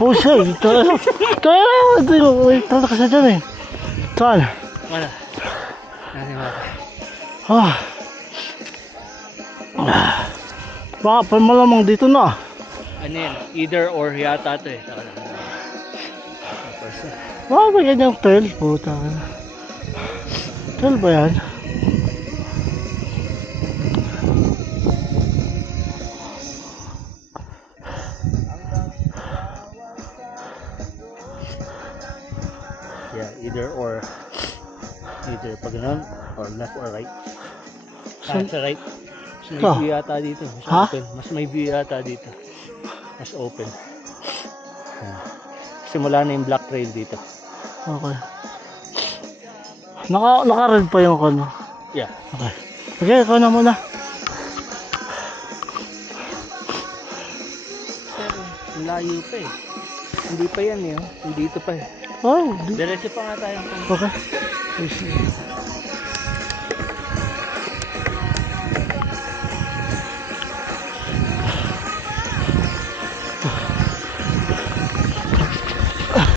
Pusay, ito may tatak sa dyan eh. Saan? Wala. Nasi wala. Baka pa malamang dito na. Ano yan? Either or yata ito eh. Saka lang. Baka ba ganyang trail? Puta. Trail ba yan? Yeah, either or. Either pag ganun, or left or right. Sa right. Mas may Ito? view yata dito. Mas Ha? open. Mas may view yata dito. Mas open. Simula na yung black trail dito. Okay. Naka-red pa yung ano. Yeah. Okay. Okay, ikaw na muna. Pero, ang layo pa eh. Hindi pa yan eh. Hindi ito pa eh. Oh, Diretso pa nga tayo. okay. I see.